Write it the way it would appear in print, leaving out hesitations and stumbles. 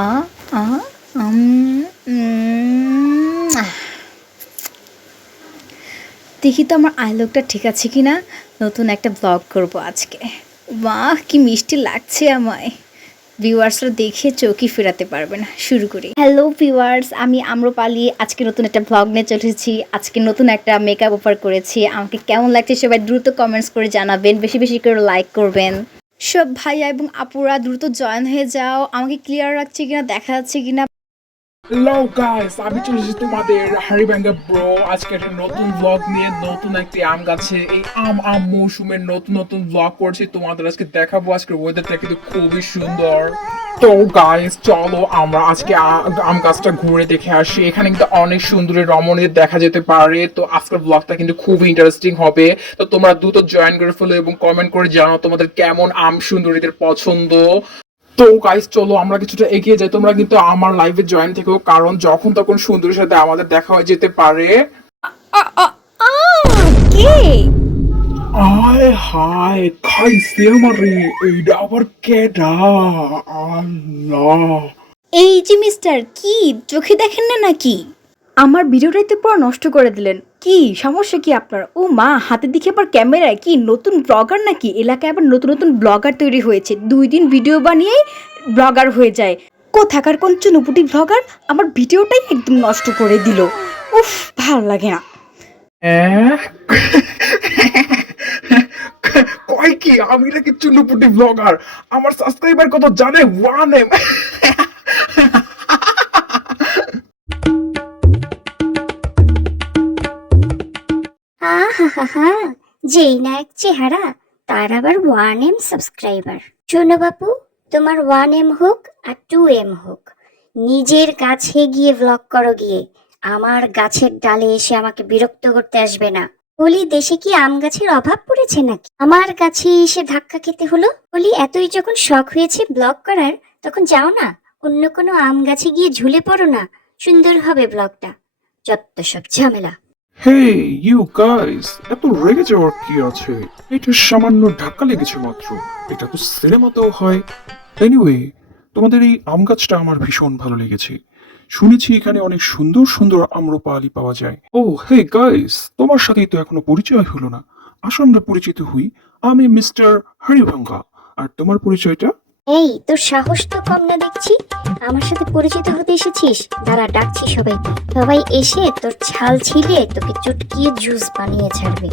আ আ উম আহ দেখি তো আমার আই লুকটা ঠিক আছে কিনা। নতুন একটা ব্লগ করব আজকে। বাহ! কি মিষ্টি লাগছে আমায়। ভিউয়ার্সরা দেখে চোখই ফেরাতে পারবে না। শুরু করি। হ্যালো ভিউয়ার্স, আমি আম্রপালি। আজকে নতুন একটা ব্লগ নিয়ে চলে এসেছি। আজকে নতুন একটা মেকআপ অফার করেছি। আমাকে কেমন লাগছে সবাই দ্রুত কমেন্টস করে জানাবেন। বেশি, বেশি করে লাইক করবেন। সব ভাইয়া এবং আপুরা দ্রুত জয়েন হয়ে যাও। আমাকে ক্লিয়ার লাগছে কিনা, দেখা যাচ্ছে কিনা। হ্যালো গাইস, আমি চলে এসেছি তোমাদের হাড়িভাঙ্গা ব্রো। আজকে একটা নতুন ব্লগ নিয়ে নতুন একটি আম গাছে এই আম মৌসুমের নতুন নতুন ব্লগ করছি তোমাদের আজকে দেখাবো। আজকের ওয়েদারটা কিন্তু খুবই সুন্দর। তো গাইস চলো আমরা আজকে আম গাছটা ঘুরে দেখে আসি। এখানে কিন্তু অনেক সুন্দরী রমণী দেখা যেতে পারে। তো আজকের ব্লগটা কিন্তু খুবই ইন্টারেস্টিং হবে। তো তোমরা দ্রুত জয়েন করে ফেলো এবং কমেন্ট করে জানাও তোমাদের কেমন আম সুন্দরীদের পছন্দ। তো গাইস চলো আমরা কিছুটা এগিয়ে যাই। তোমরা কিন্তু আমার লাইভে জয়েন থেকো, কারণ যখন তখন সুন্দরীর সাথে আমাদের দেখা হয়ে যেতে পারে। আ আ আ কে? আয় হায় খাইছে আমারে, এইটা আবার কেডা? আল্লাহ! এই যে মিস্টার, কি চোখে দেখেন না নাকি? আমার ভিডিওটাই তো পুরো নষ্ট করে দিলেন। কি সমস্যা কি আপনার? ও মা, হাতের দিকে আবার ক্যামেরায় কি নতুন ব্লগার নাকি? এলাকায় আবার নতুন নতুন ব্লগার তৈরি হয়েছে। 2 দিন ভিডিও বানিয়েই ব্লগার হয়ে যায়। কোথাকার কোন চুনুপুটি ব্লগার আমার ভিডিওটাই একদম নষ্ট করে দিল। উফ, ভালো লাগে না। হ্যাঁ? কয় কি আমি নাকি চুনুপুটি ব্লগার? আমার সাবস্ক্রাইবার কত জানে? 1M। আহা! যেই না এক চেহারা, তার আবার 1M সাবস্ক্রাইবার। শোনো বাপু, তোমার 1M হোক আর 2M হোক, নিজের গাছে গিয়ে ব্লগ করো গিয়ে। আমার গাছের ডালে এসে আমাকে বিরক্ত করতে আসবে না। বলি, দেশে কি আম গাছের অভাব পড়েছে নাকি আমার গাছে এসে ধাক্কা খেতে হলো? বলি, এতই যখন শখ হয়েছে ব্লগ করার, তখন যাও না অন্য কোনো আম গাছে গিয়ে ঝুলে পড়ো না, সুন্দর হবে ব্লগটা। যত সব ঝামেলা। হেই ইউ গাইস, এত রেগে যাওয়ার কি আছে? এটা সামান্য ধাক্কা লেগেছে মাত্র। এটা তো সিনেমাতেও হয়। এনিওয়ে, তোমাদের এই আম গাছটা আমার ভীষণ ভালো লেগেছে। শুনেছি এখানে অনেক সুন্দর সুন্দর আম্রপালি পাওয়া যায়। ও হে গাইস, তোমার সাথেই তো এখনো পরিচয় হলো না। আসো আমরা পরিচিত হই। আমি মিস্টার হরিভাঙ্গা। আর তোমার পরিচয়টা? এই, তোর সাহস তো কম না দেখছি। আমার সাথে পরিচিত হতে এসেছিস? দাঁড়া, ডাকছি সবাইকে। সবাই এসে তোর ছাল ছিলে তোকে চটকিয়ে জুস বানিয়ে ছাড়বে।